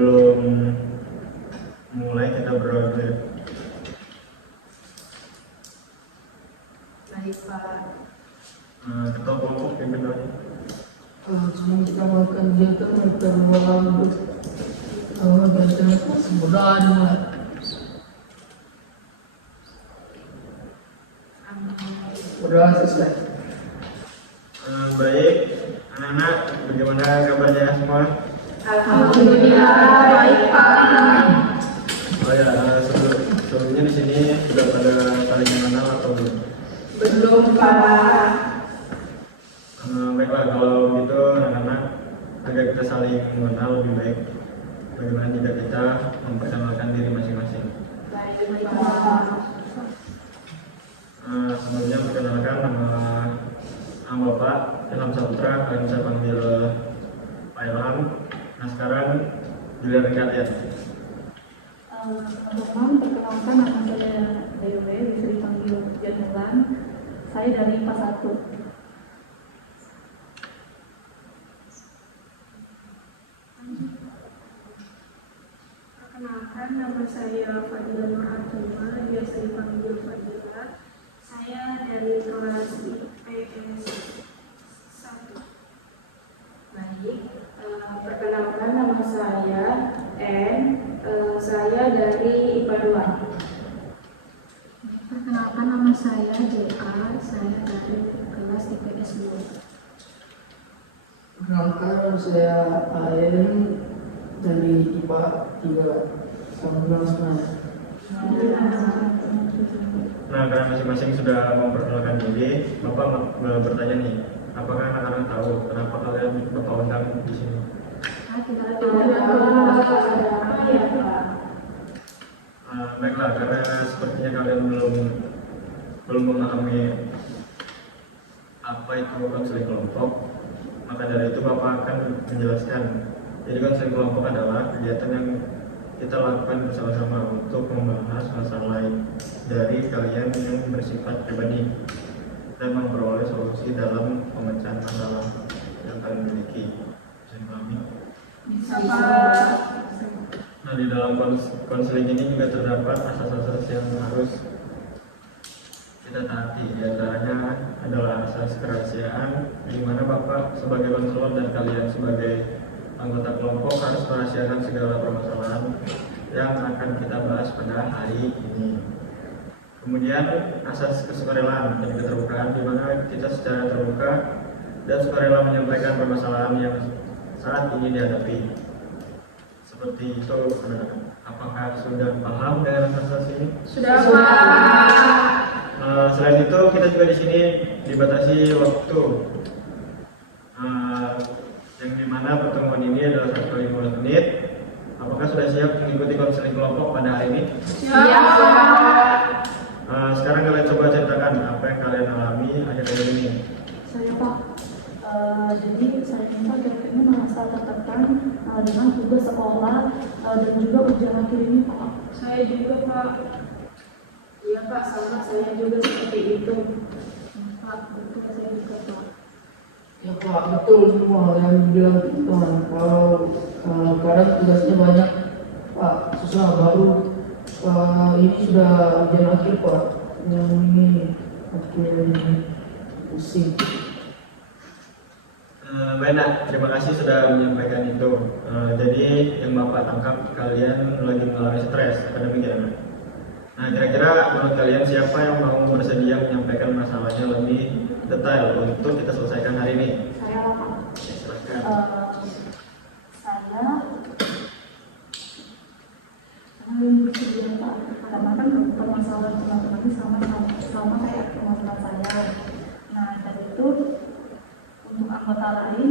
sebelum mulai kita berdoa dulu ya. Baik Pak. Ketua kelompok pimpin doanya. Sebelum kita melakukan kegiatan kita berdoa untuk kegiatan semoga dimulai. Berdoa selesai. Baik, anak-anak, bagaimana kabarnya semua? Alhamdulillah baik Pak. Oh ya, sebelumnya di sini sudah pada saling mengenal atau belum? Belum Pak. Baiklah, kalau gitu anak-anak, agar kita saling mengenal lebih baik, bagaimana jika kita memperkenalkan diri masing-masing. Baik Pak. Sebelumnya perkenalkan nama Bapak Ilham Saputra, kalian bisa panggil Pak Ilham. Nah sekarang giliran kalian. Teman-teman, perkenalkan nama saya Dewi, bisa dipanggil Janulan. Saya dari IPA 1. Perkenalkan, nama saya Fadila Nur Atuma, biasa dipanggil Fadila. Saya dari kelas IPS 1. Baik. Perkenalkan nama saya N. Saya dari IPA 2. Perkenalkan nama saya JA, saya dari kelas IPS 2. Perkenalkan saya AN dari IPA 3. Salam kenal semuanya. Nah, karena masing-masing sudah memperkenalkan diri, Bapak bertanya nih, apakah anak-anak tahu kenapa kalian Bapak undang di sini? Baiklah, karena sepertinya kalian belum memahami apa itu konseling kelompok, maka dari itu Bapak akan menjelaskan. Jadi konseling kelompok adalah kegiatan yang kita lakukan bersama-sama untuk membahas masalah dari kalian yang bersifat pribadi dan memperoleh solusi dalam pemecahan masalah yang kalian miliki. Bisa dipahami? Nah, di dalam konseling ini juga terdapat asas-asas yang harus kita taati. Di antaranya adalah asas kerahasiaan, di mana Bapak sebagai konselor dan kalian sebagai anggota kelompok harus merahasiakan segala permasalahan yang akan kita bahas pada hari ini. Kemudian asas kesukarelaan dan keterbukaan, di mana kita secara terbuka dan sukarela menyampaikan permasalahan yang saat ini dihadapi. Seperti itu, apakah sudah paham dengan asas ini? Sudah Pak. Selain itu, kita juga di sini dibatasi waktu. Yang dimana pertemuan ini adalah 1 kali 15 menit. Apakah sudah siap mengikuti konseling kelompok pada hari ini? Siap. Sekarang kalian coba ceritakan apa yang kalian alami akhir-akhir ini. Saya Pak, jadi saya ini merasa tertekan dengan tugas sekolah dan juga ujian akhir ini Pak. Saya juga Pak. Iya Pak, sama saya juga seperti itu. Pak, betul saya juga Pak. Ya Pak, betul semua yang dibilang teman. Kalau kadang tugasnya banyak, Pak, susah baru ini sudah ujian akhir Pak. Yang ini akhir ini pusing. Baik Nak, terima kasih sudah menyampaikan itu. Jadi yang Bapak tangkap kalian lagi mengalami stres akademik ya Nak? Nah, kira-kira menurut kalian siapa yang mau bersedia menyampaikan masalahnya lebih detail untuk kita selesaikan hari ini? Saya Pak. Silakan. Saya lebih bersedia Pak, karena kan permasalahan teman-teman ini sama kayak permasalahan saya. Nah, dari itu untuk anggota lain,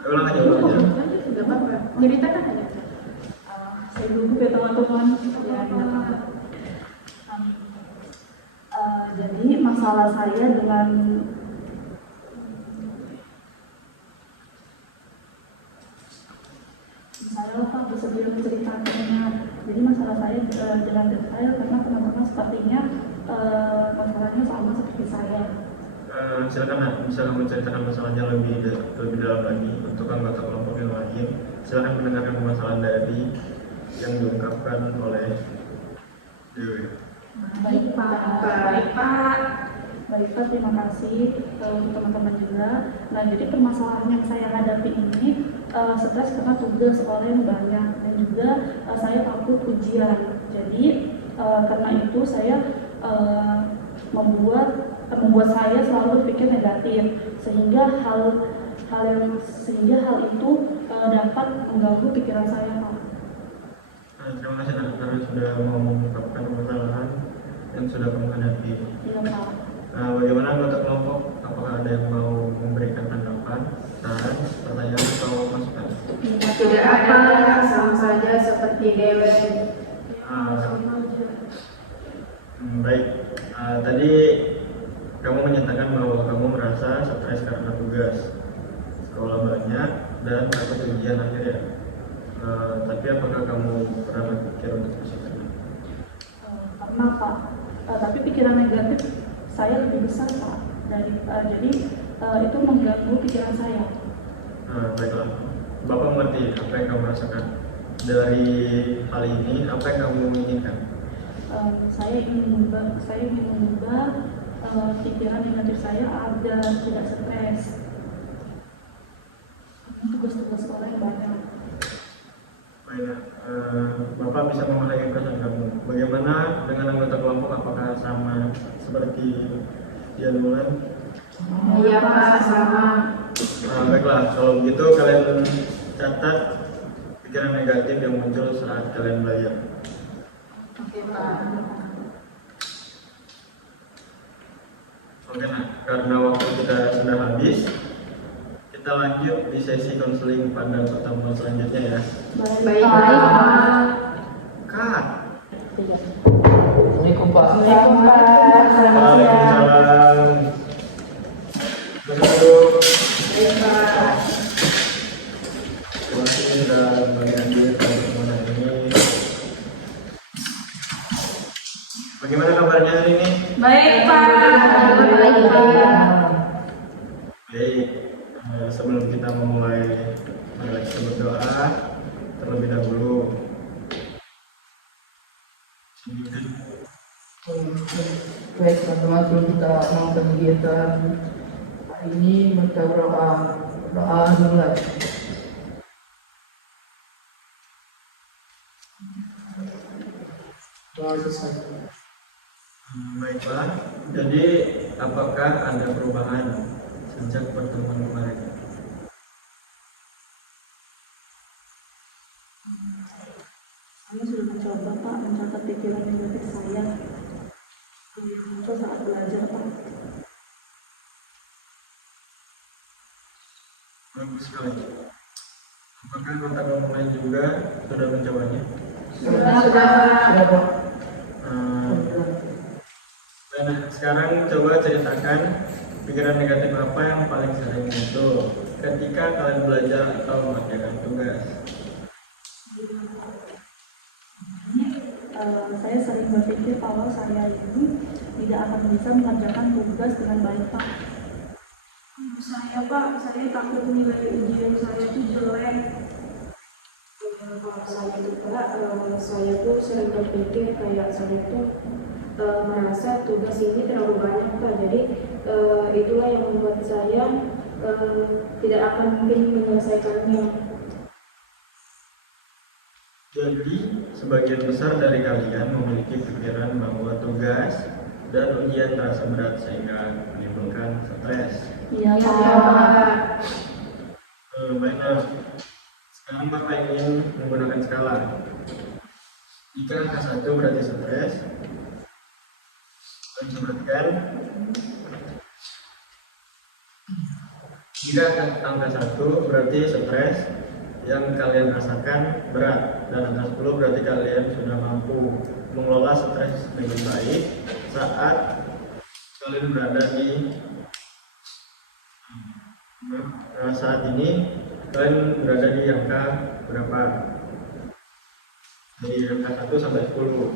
Ulang aja, ulang aja. Sudah Pak. Ceritakan aja. saya dulu ya teman-teman. Ya, tidak. Jadi masalah saya dengan saya Pak bersedia menceritakannya. Jadi masalah saya dengan detail karena teman-teman sepertinya masalahnya sama seperti saya. Silakan Nak, bisa kamu ceritakan masalahnya lebih dalam lagi untuk anggota kelompok yang lain mungkin. Silakan mendengarkan permasalahan dari yang diungkapkan oleh Dewi. Baik Pak. Baik Pak. Baik Pak, terima kasih untuk teman-teman juga. Nah, jadi permasalahan yang saya hadapi ini stres karena tugas sekolah yang banyak dan juga saya takut ujian. Jadi karena itu saya membuat saya selalu berpikir negatif sehingga hal itu dapat mengganggu pikiran saya, Pak. Terima kasih Nak, karena sudah mau mengungkapkan permasalahan yang sudah kamu hadapi. Iya Pak. Bagaimana anggota kelompok? Apakah ada yang mau memberikan tanggapan, saran, pertanyaan atau masukan? Tidak ada, sama saja seperti Dewi. Baik, tadi kamu menyatakan bahwa kamu merasa stres karena tugas sekolah banyak dan takut ujian akhir ya. Tapi apakah kamu pernah berpikir untuk positif? Karena Pak, tapi pikiran negatif saya lebih besar Pak. Jadi itu mengganggu pikiran saya. Baiklah, Bapak mengerti apa yang kamu rasakan. Dari hal ini, apa yang kamu inginkan? Saya ingin mengubah pikiran negatif saya agar tidak stres. Tugas-tugas sekolah yang banyak. Baiklah, Bapak bisa memahami perasaan kamu. Bagaimana dengan anggota kelompok? Apakah sama seperti dia Mulan? Iya Pak, sama. Baiklah, kalau begitu kalian catat pikiran negatif yang muncul saat kalian belajar. Oke Pak. Oke, nah, karena waktu kita sudah habis, kita lanjut di sesi konseling pada pertemuan selanjutnya ya. Baik Pak. Kak. Assalamualaikum Pak. Waalaikumsalam. Duduk. Baik Pak. Terima kasih sudah menghadiri pertemuan hari ini. Bagaimana kabarnya hari ini? Baik Pak. Baik, sebelum kita memulai, mari kita berdoa terlebih dahulu. Baik teman-teman, sebelum kita melakukan kegiatan hari ini, kita berdoa dulu lah. Doa selesai. Baiklah, jadi apakah ada perubahan sejak pertemuan kemarin? Saya sudah mencoba Pak mencatat pikiran negatif saya. Muncul saat belajar Pak. Bagus sekali. Apakah anggota kelompok lain juga sudah mencobanya? Sudah Pak. Nah, sekarang coba ceritakan pikiran negatif apa yang paling sering muncul ketika kalian belajar atau mengerjakan tugas. Saya sering berpikir kalau saya ini tidak akan bisa mengerjakan tugas dengan baik Pak. Saya Pak, saya takut nilai ujian saya itu jelek. Kalau saya juga, saya tuh sering berpikir kayak saya tuh merasa tugas ini terlalu banyak Pak. Jadi itulah yang membuat saya tidak akan mungkin menyelesaikannya. Jadi, sebagian besar dari kalian memiliki pikiran bahwa tugas dan ujian terasa berat sehingga menimbulkan stres. Iya Ya, Pak. Baiklah, sekarang Bapak ingin menggunakan skala. Jika angka 1 berarti stres, bisa perhatikan. Jika angka 1 berarti stres yang kalian rasakan berat, dan angka 10 berarti kalian sudah mampu mengelola stres dengan baik saat kalian berada di saat ini. Kalian berada di angka berapa? Dari angka 1 sampai 10.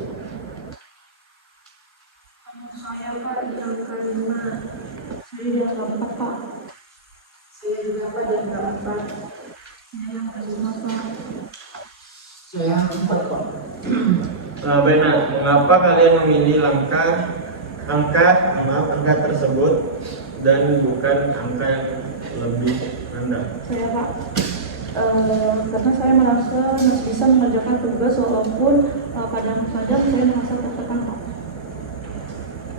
Saya Pak di angka 5. Saya di angka 4 Pak. Saya juga Pak di angka 4. Saya yang Saya 4 Pak. Benar, mengapa kalian memilih angka tersebut dan bukan angka yang lebih rendah? Saya Pak, karena saya merasa masih bisa mengerjakan tugas walaupun kadang-kadang saya merasa tertekan Pak.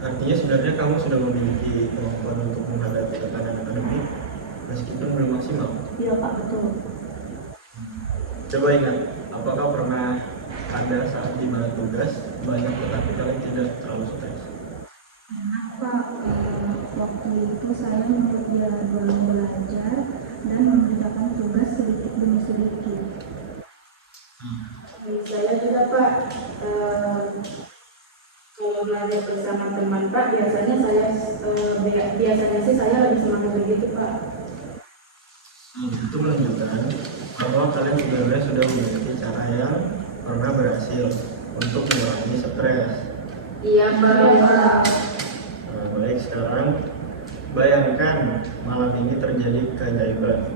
Artinya sebenarnya kamu sudah memiliki kemampuan untuk menghadapi tekanan akademik meskipun belum maksimal. Iya Pak, betul. Coba ingat, apakah pernah ada saat di mana tugas banyak tetapi kalian tidak terlalu stres? Pak, waktu itu saya mengambil jadwal belajar dan mengerjakan tugas sedikit demi sedikit. Saya juga Pak, kalau belajar bersama teman Pak, biasanya sih saya lebih semangat begitu Pak. Itu menunjukkan bahwa kalian sebenarnya sudah memiliki cara yang pernah berhasil untuk mengurangi stres. Iya Pak. Baik, sekarang bayangkan malam ini terjadi keajaiban.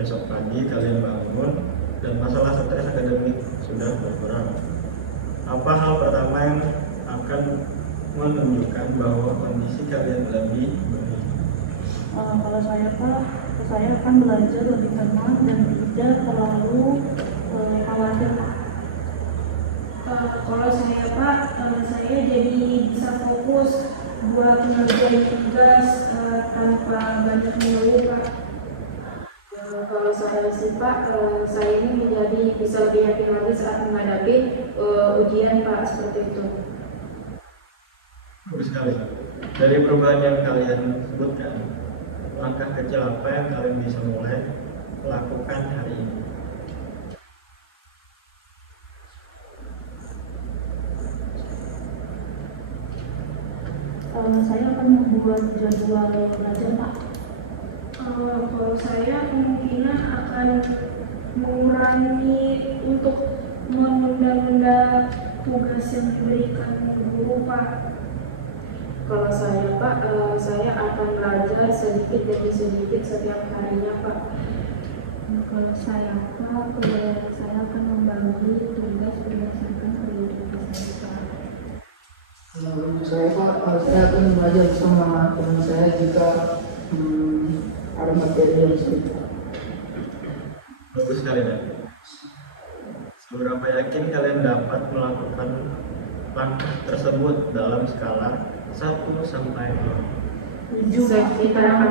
Besok pagi kalian bangun dan masalah stres akademik sudah berkurang. Apa hal pertama yang akan menunjukkan bahwa kondisi kalian lebih baik? Kalau saya Pak, saya akan belajar lebih tenang dan tidak terlalu khawatir Pak. Kalau saya Pak, saya jadi bisa fokus buat mengerjakan tugas tanpa banyak mengeluh Pak. Kalau saya sih Pak, saya ini menjadi bisa lebih yakin lagi saat menghadapi ujian Pak, seperti itu. Bagus sekali. Dari perubahan yang kalian sebutkan, langkah kecil apa yang kalian bisa mulai lakukan hari ini? Saya akan membuat jadwal belajar Pak. Kalau saya kemungkinan akan mengurangi untuk menunda-nunda tugas yang diberikan guru Pak. Kalau saya Pak, saya akan belajar sedikit demi sedikit setiap harinya Pak. Kalau saya Pak, saya akan membagi tugas berdasarkan prioritas saya. Untuk saya Pak, saya akan belajar bersama teman saya jika ada materi yang sulit. Bagus sekali, Dan. Seberapa yakin kalian dapat melakukan langkah tersebut dalam skala 1 sampai 0? Sekitar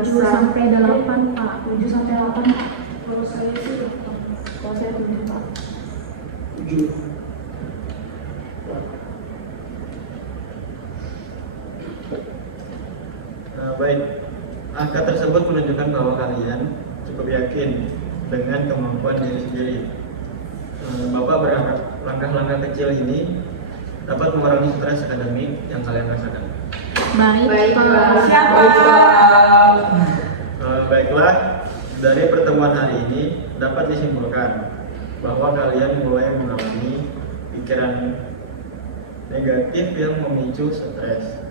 7 sampai 8 Pak. 7 sampai 8 Pak. Kalau saya sih, Kalau saya 7 Pak. 7. Baik, angka tersebut menunjukkan bahwa kalian cukup yakin dengan kemampuan diri sendiri. Bapak berharap langkah-langkah kecil ini dapat mengurangi stres akademik yang kalian rasakan. Baik Pak. siapa? Baiklah, dari pertemuan hari ini dapat disimpulkan bahwa kalian mulai mengalami pikiran negatif yang memicu stres,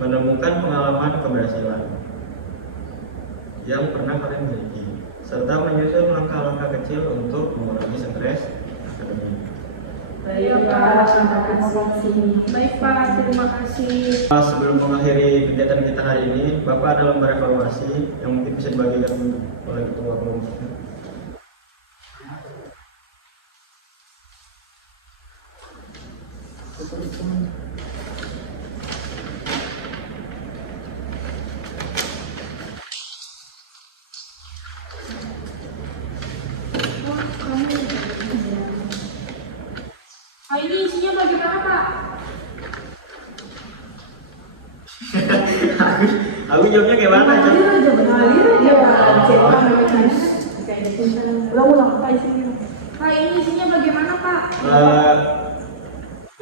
menemukan pengalaman keberhasilan yang pernah kalian miliki, serta menyusun langkah-langkah kecil untuk mengurangi stres akademik. Baik Pak, terima kasih. Baik Pak, terima kasih. Sebelum mengakhiri kegiatan kita hari ini, Bapak ada lembar evaluasi yang mungkin bisa dibagikan oleh ketua kelompok. Ini isinya bagaimana Pak? Aku jawabnya kayak mana? Cok? Ulang-ulang Pak isinya. Pak, ini isinya bagaimana Pak?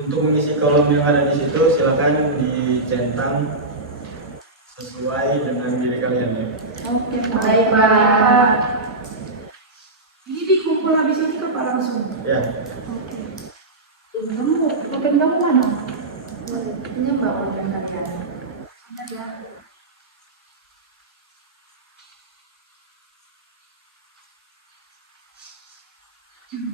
Untuk mengisi kolom yang ada di situ, silakan dicentang sesuai dengan diri kalian ya. Oke Pak. Baik Pak. Ini dikumpul habis ini ke Pak langsung. Ya. Pulpen kamu mana? Ini Mbak Pulpen kalian. Sudah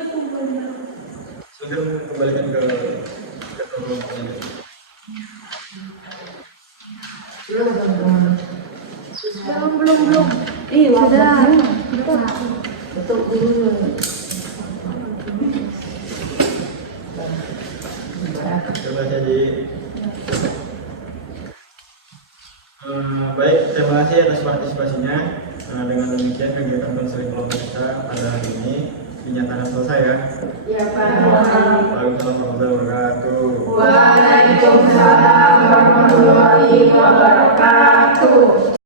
dikumpulkan. Sudah kembalikan ke ketua panitia. Silakan teman-teman. Belum. Sudah. Betul dulu. Coba jadi baik, terima kasih atas partisipasinya. Dengan demikian kegiatan konseling kelompok kita pada hari ini dinyatakan selesai ya. Ya Pak. Waalaikumsalam warahmatullahi wabarakatuh. Waalaikumsalam warahmatullahi wabarakatuh.